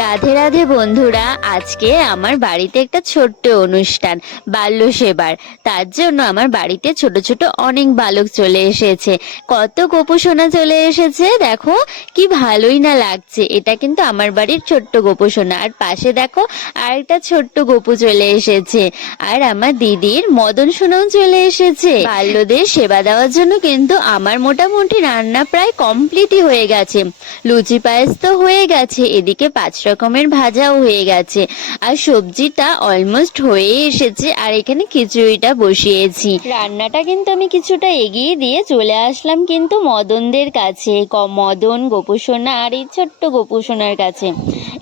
রাধে রাধে বন্ধুরা, আজকে আমার বাড়িতে একটা ছোট্ট অনুষ্ঠান, বাল্য সেবার। তার জন্য আমার বাড়িতে ছোট ছোট অনেক বালক চলে এসেছে। কত গোপুসোনা চলে এসেছে, দেখো কি ভালোই না লাগছে। এটা কিন্তু আমার বাড়ির ছোট্ট গোপুসোনা, আর পাশে দেখো আর একটা ছোট্ট গোপু চলে এসেছে। আর আমার দিদির মদন সোনাও চলে এসেছে। বাল্যদের সেবা দেওয়ার জন্য কিন্তু আমার মোটামুটি রান্না প্রায় কমপ্লিটই হয়ে গেছে। লুচি পায়েস তো হয়ে গেছে, এদিকে 5 রকমের ভাজাও হয়ে গেছে, আর সবজিটা অলমোস্ট হয়ে এসেছে। আর এখানে খিচুড়িটা বসিয়েছি। রান্নাটা কিন্তু আমি কিছুটা এগিয়ে দিয়ে চলে আসলাম কিন্তু মদনদের কাছে, মদন, গোপুসোনা আর এই ছোট্ট গোপুসোনার কাছে।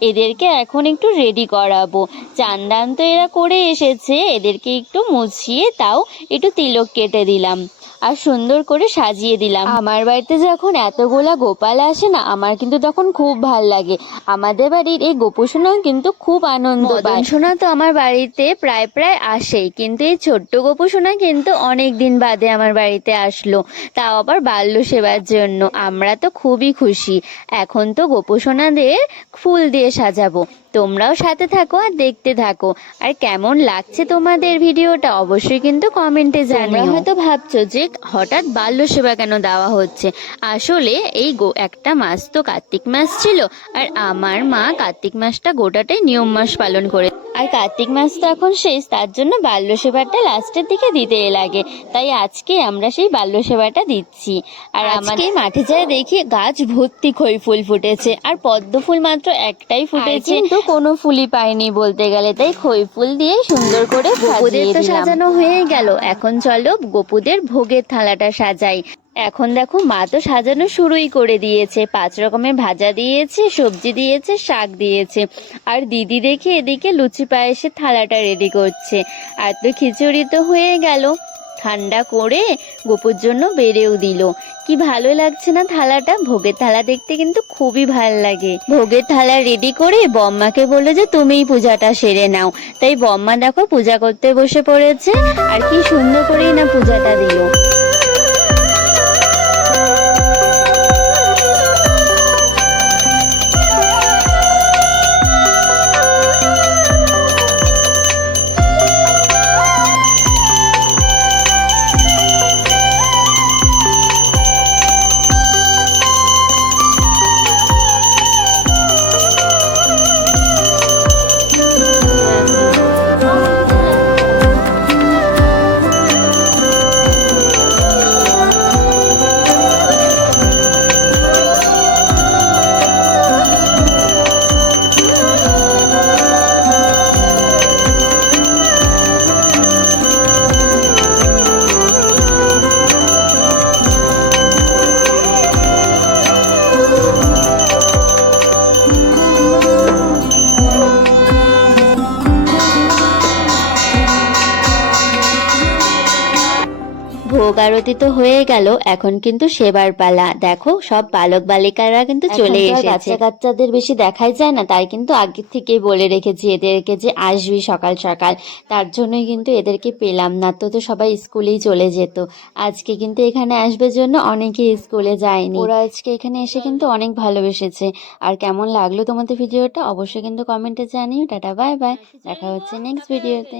এদেরকে এখন একটু রেডি করাবো। চান দান তো এরা করে এসেছে, এদেরকে একটু মুছিয়ে তাও একটু তিলক কেটে দিলাম আর সুন্দর করে সাজিয়ে দিলাম। আমার বাড়িতে যখন এতগুলা গোপাল আসে না, আমার কিন্তু তখন খুব ভাল লাগে। আমাদের বাড়ির এই গোপুসোনাও কিন্তু খুব আনন্দ পায়। মদন সোনা তো আমার বাড়িতে প্রায় প্রায় আসেই, কিন্তু এই ছোট্ট গোপুসোনা কিন্তু অনেক দিন বাদে আমার বাড়িতে আসলো, তাও আবার বাল্য সেবার জন্য। আমরা তো খুবই খুশি। এখন তো গোপুসোনাদের ফুল দিয়ে সাজাবো। তোমরাও সাথে থাকো আর দেখতে থাকো। আর কেমন লাগছে তোমাদের ভিডিওটা অবশ্যই কিন্তু কমেন্টে জানিও। হয়তো ভাবছো যে হঠাৎ বাল্য সেবা কেন দেওয়া হচ্ছে। আসলে এই একটা মাস তো কার্তিক মাস ছিল, আর আমার মা কার্তিক মাসটা গোটাটাই নিয়ম মাস পালন করে। আর কার্তিক মাস তো এখন শেষ, তার জন্য বাল্য সেবাটা লাস্টের দিকে দিতে লাগে। তাই আজকে আমরা সেই বাল্য সেবাটা দিচ্ছি। আর আমাদের মাঠে যায় দেখি গাছ ভর্তি খই ফুল ফুটেছে, আর পদ্ম ফুল মাত্র একটাই ফুটেছে, কিন্তু কোনো ফুলই পাইনি বলতে গেলে। তাই খই ফুল দিয়ে সুন্দর করে গোপুদের তো সাজানো হয়ে গেল। এখন চলো গোপুদের ভোগের থালাটা সাজাই। এখন দেখো মা তো সাজানো শুরুই করে দিয়েছে। 5 রকমের ভাজা দিয়েছে, সবজি দিয়েছে, শাক দিয়েছে। আর দিদি দেখি এদিকে লুচি পায়েসের থালাটা রেডি করছে। আর তো খিচুড়ি তো হয়ে গেল, ঠান্ডা করে গোপুর জন্য বেড়েও দিল। কি ভালো লাগছে না থালাটা। ভোগের থালা দেখতে কিন্তু খুবই ভাল লাগে। ভোগের থালা রেডি করে বম্মাকে বলে যে তুমিই পূজাটা সেরে নাও। তাই বম্মা দেখো পূজা করতে বসে পড়েছে, আর কি সুন্দর করেই না পূজাটা দিল। ভোগ আরতি তো হয়ে গেল, এখন কিন্তু সেবার পালা। দেখো সব বালক বালিকারা কিন্তু চলে এসেছে। বাচ্চা কাচ্চাদের বেশি দেখাই যায় না, তাই কিন্তু আগের থেকেই বলে রেখেছি এদেরকে যে আসবি সকাল সকাল। তার জন্যই কিন্তু এদেরকে পেলাম না, তো সবাই স্কুলেই চলে যেত। আজকে কিন্তু এখানে আসবে জন্য অনেকেই স্কুলে যায়নি। ওরা আজকে এখানে এসে কিন্তু অনেক ভালোবেসেছে। আর কেমন লাগলো তোমাদের ভিডিওটা অবশ্যই কিন্তু কমেন্টে জানিও। টাটা, বাই বাই, দেখা হচ্ছে নেক্সট ভিডিওতে।